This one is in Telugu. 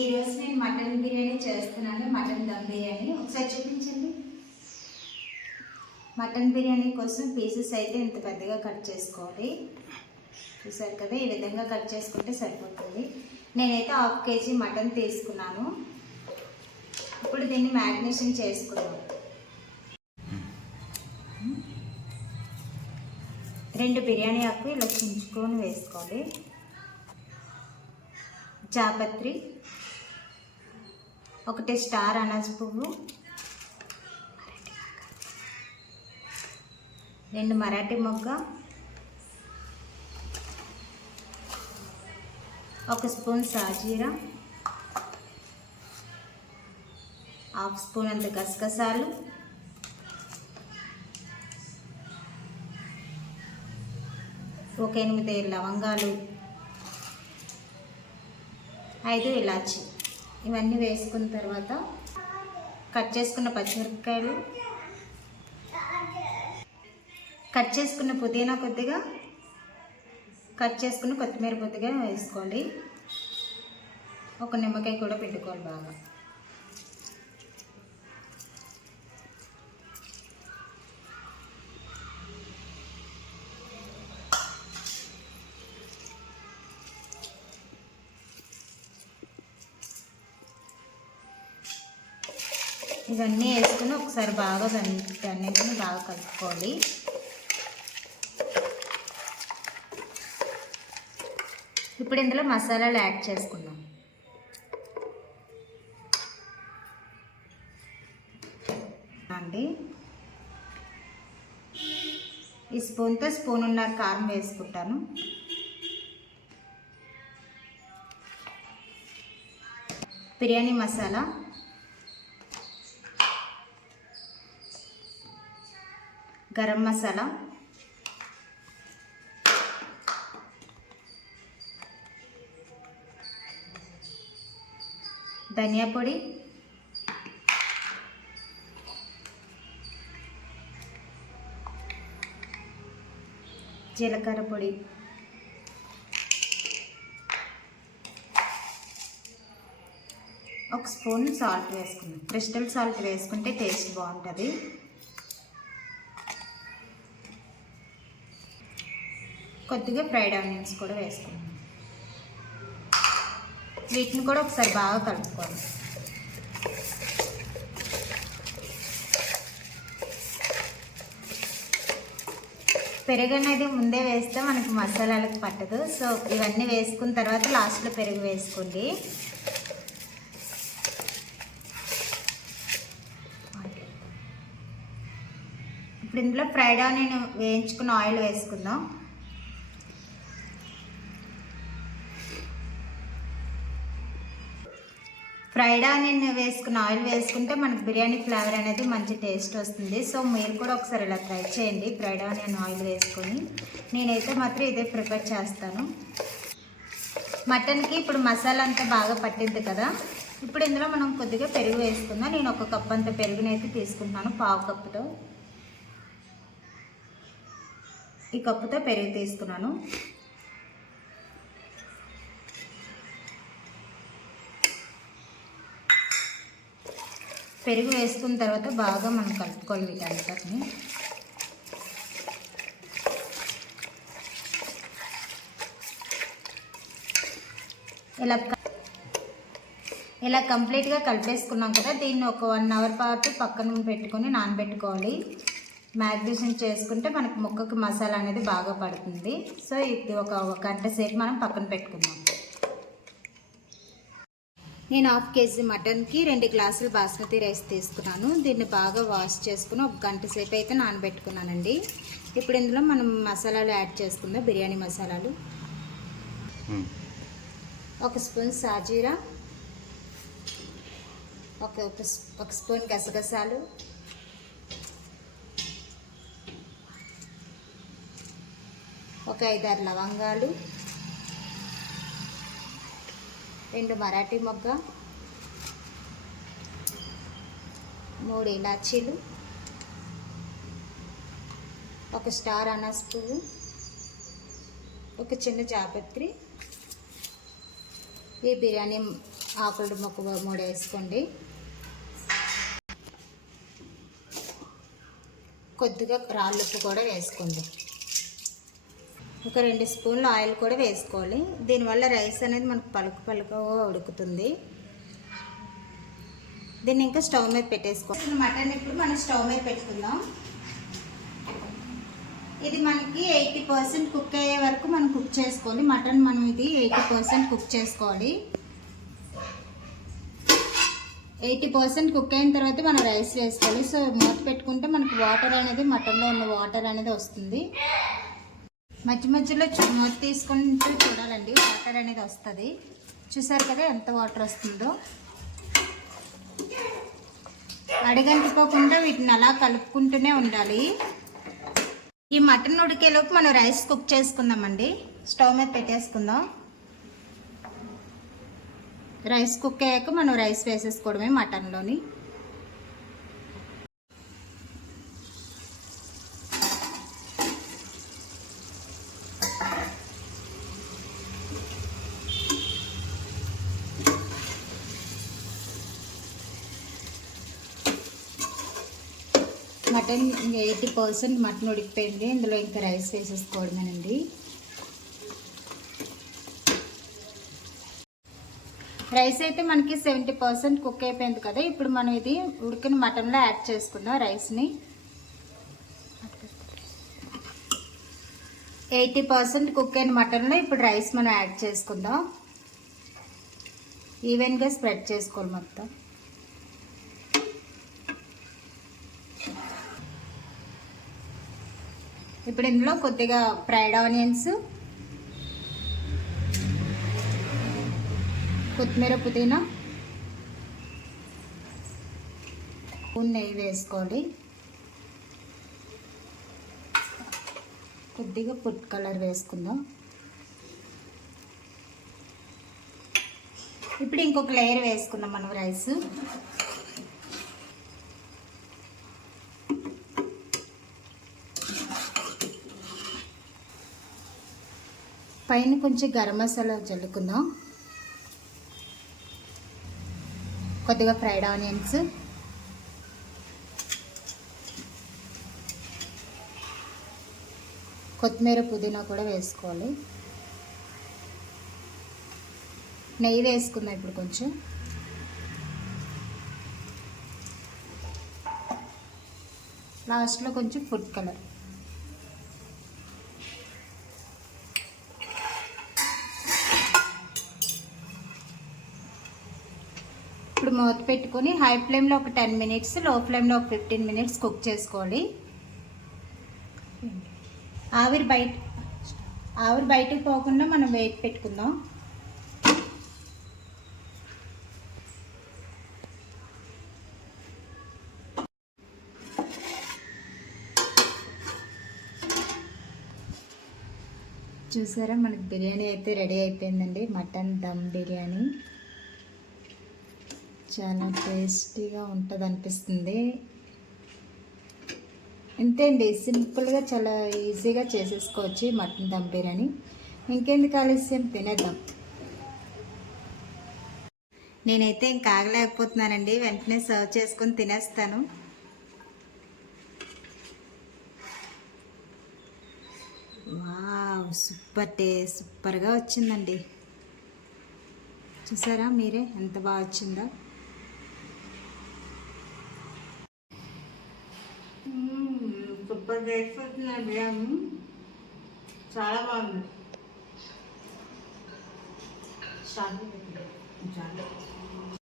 ఈరోజు నేను మటన్ బిర్యానీ చేస్తున్నాను మటన్ దమ్ బిర్యానీ. ఒకసారి చూపించండి. మటన్ బిర్యానీ కోసం పీసెస్ అయితే ఇంత పెద్దగా కట్ చేసుకోవాలి. చూసారు కదా ఈ విధంగా కట్ చేసుకుంటే సరిపోతుంది. నేనైతే హాఫ్ కేజీ మటన్ తీసుకున్నాను. ఇప్పుడు దీన్ని మ్యారినేషన్ చేసుకున్నాం రెండు బిర్యానీ ఆకు ఇలా చించుకొని వేసుకోవాలి. జాపత్రి. ఒకటి స్టార్ అనాజ్ పువ్వు. రెండు మరాఠీ మొగ్గ. ఒక స్పూన్ సాజీరా. హాఫ్ స్పూన్ అంత గసగసాలు. ఒక ఎనిమిది లవంగాలు. ఐదు ఇలాచి. ఇవన్నీ వేసుకున్న తర్వాత కట్ చేసుకున్న పచ్చిమిరపకాయలు కట్ చేసుకున్న పుదీనా కొద్దిగా కట్ చేసుకున్న కొత్తిమీర కొద్దిగా వేసుకోండి. ఒక నిమ్మకాయ కూడా పెట్టుకోవాలి బాగా. ఇవన్నీ వేసుకుని ఒకసారి బాగా దాన్ని బాగా కలుపుకోవాలి. ఇప్పుడు ఇందులో మసాలాలు యాడ్ చేసుకుందాం. అండి. ఈ స్పూన్తో స్పూన్ ఉన్న కారం వేసుకుంటాను. బిర్యానీ మసాలా. గరం మసాలా. ధనియా పొడి. జీలకర్ర పొడి. ఒక స్పూన్ సాల్ట్ వేసుకున్నాం క్రిస్టల్ సాల్ట్ వేసుకుంటే టేస్ట్ బాగుంటుంది. కొద్దిగా ఫ్రైడ్ ఆనియన్స్ కూడా వేసుకుందాం. వీటిని కూడా ఒకసారి బాగా కలుపుకోవాలి. పెరుగు అనేది ముందే వేస్తే మనకి మసాలాలకు పట్టదు. సో ఇవన్నీ వేసుకున్న తర్వాత లాస్ట్లో పెరుగు వేసుకోండి. ఇప్పుడు ఇందులో ఫ్రైడ్ ఆనియన్ వేయించుకున్న ఆయిల్ వేసుకుందాం. ఫ్రైడ్ ఆనియన్ వేసుకున్న ఆయిల్ వేసుకుంటే మనకు బిర్యానీ ఫ్లేవర్ అనేది మంచి టేస్ట్ వస్తుంది. సో మీరు కూడా ఒకసారి ఇలా ట్రై చేయండి ఫ్రైడ్ ఆనియన్ ఆయిల్ వేసుకొని. నేనైతే మాత్రం ఇదే ప్రిపేర్ చేస్తాను. మటన్కి ఇప్పుడు మసాలా అంతా బాగా పట్టింది కదా. ఇప్పుడు ఇందులో మనం కొద్దిగా పెరుగు వేసుకుందాం. నేను ఒక కప్ అంత పెరుగునైతే తీసుకుంటున్నాను పావు కప్పుతో. ఈ కప్పుతో పెరుగు తీసుకున్నాను. పెరుగు వేసుకున్న తర్వాత బాగా మనం కలుపుకోవాలి వీటంతటిని ఇలా ఇలా కంప్లీట్గా కలిపేసుకున్నాం కదా దీన్ని ఒక వన్ అవర్ పాటు పక్కన పెట్టుకొని నానబెట్టుకోవాలి. మ్యాగ్నేషన్ చేసుకుంటే మనకు ముక్కకి మసాలా అనేది బాగా పడుతుంది. సో ఇది ఒక ఒక గంట సేపు మనం పక్కన పెట్టుకుందాం. నేను హాఫ్ కేజీ మటన్కి రెండు గ్లాసులు బాస్మతి రైస్ తీసుకున్నాను. దీన్ని బాగా వాష్ చేసుకుని ఒక గంట సేపు అయితే నానబెట్టుకున్నానండి. ఇప్పుడు ఇందులో మనం మసాలాలు యాడ్ చేసుకుందాం బిర్యానీ మసాలాలు. ఒక స్పూన్ సాజీరా ఒక ఒక స్పూన్ గసగసాలు ఒక ఐదారు లవంగాలు రెండు మరాఠీ మొగ్గ మూడు ఇలాచీలు ఒక స్టార్ అనాస్ పువ్వు ఒక చిన్న జాపత్రి ఈ బిర్యానీ ఆకులు మొక్క మూడు వేసుకోండి. కొద్దిగా రాళ్ళు కూడా వేసుకోండి. ఒక రెండు స్పూన్లు ఆయిల్ కూడా వేసుకోవాలి. దీనివల్ల రైస్ అనేది మనకు పలుకు పలుకుగా ఉడుకుతుంది. దీన్ని ఇంకా స్టవ్ మీద పెట్టేసుకోవాలి. మటన్ ఇప్పుడు మనం స్టవ్ మీద పెట్టుకుందాం. ఇది మనకి ఎయిటీ పర్సెంట్ కుక్ అయ్యే వరకు మనం కుక్ చేసుకోవాలి. మటన్ మనం ఇది ఎయిటీ పర్సెంట్ కుక్ చేసుకోవాలి. ఎయిటీ పర్సెంట్ కుక్ అయిన తర్వాత మనం రైస్ వేసుకోవాలి. సో మూత పెట్టుకుంటే మనకు వాటర్ అనేది మటన్లో ఉన్న వాటర్ అనేది వస్తుంది. మధ్య మధ్యలో చూ- మూత తీసుకుంటూ చూడాలండి. వాటర్ అనేది వస్తుంది. చూసారు కదా ఎంత వాటర్ వస్తుందో? అడిగంటిపోకుండా వీటిని అలా కలుపుకుంటూనే ఉండాలి. ఈ మటన్ ఉడికేలోపు మనం రైస్ కుక్ చేసుకుందామండి. స్టవ్ మీద పెట్టేసుకుందాం. రైస్ కుక్ అయ్యాక మనం రైస్ వేసేసుకోవడమే మటన్లోని. మటన్ ఎయిటీ పర్సెంట్ మటన్ ఉడికిపోయింది. ఇందులో ఇంకా రైస్ వేసేసుకోవడమేనండి. రైస్ అయితే మనకి సెవెంటీ పర్సెంట్ కుక్ అయిపోయింది కదా. ఇప్పుడు మనం ఇది ఉడికిన మటన్లో యాడ్ చేసుకుందాం రైస్ని. ఎయిటీ పర్సెంట్ కుక్ అయిన మటన్లో ఇప్పుడు రైస్ మనం యాడ్ చేసుకుందాం. ఈవెన్గా స్ప్రెడ్ చేసుకోవాలి మొత్తం. ఇప్పుడు ఇందులో కొద్దిగా ఫ్రైడ్ ఆనియన్స్ కొత్తిమీర పుదీనా నెయ్యి వేసుకోవాలి. కొద్దిగా ఫుడ్ కలర్ వేసుకుందాం. ఇప్పుడు ఇంకొక లేయర్ వేసుకుందాం మనం రైస్. పైన కొంచెం గరం మసాలా చల్లుకుందాం. కొద్దిగా ఫ్రైడ్ ఆనియన్స్. కొత్తిమీర పుదీనా కూడా వేసుకోవాలి. నెయ్యి వేసుకుందాం ఇప్పుడు కొంచెం. లాస్ట్లో కొంచెం ఫుడ్ కలర్. మూత పెట్టుకొని హై ఫ్లేమ్లో ఒక టెన్ మినిట్స్లో ఫ్లేమ్లో ఒక ఫిఫ్టీన్ మినిట్స్ కుక్ చేసుకోవాలి. ఆవిరి బయట ఆవిరి బయటకు పోకుండా మనం వెయిట్ పెట్టుకుందాం. చూసారా మనకి బిర్యానీ అయితే రెడీ అయిపోయిందండి. మటన్ దమ్ బిర్యానీ. చాలా టేస్టీగా ఉంటుంది అనిపిస్తుంది అంతే అండి సింపుల్గా చాలా ఈజీగా చేసేసుకోవచ్చు మటన్ దమ్ బిర్యానీ. ఇంకెందుకు ఆలస్యం? తినేద్దాం. నేనైతే ఇంకా ఆగలేకపోతున్నానండి వెంటనే సర్వ్ చేసుకొని తినేస్తాను. వావ్ సూపర్ టే సూపర్గా వచ్చిందండి. చూసారా మీరే ఎంత బాగా వచ్చిందో. సూపర్ టేస్ట్ వచ్చింది చాలా బాగుంది. చాలా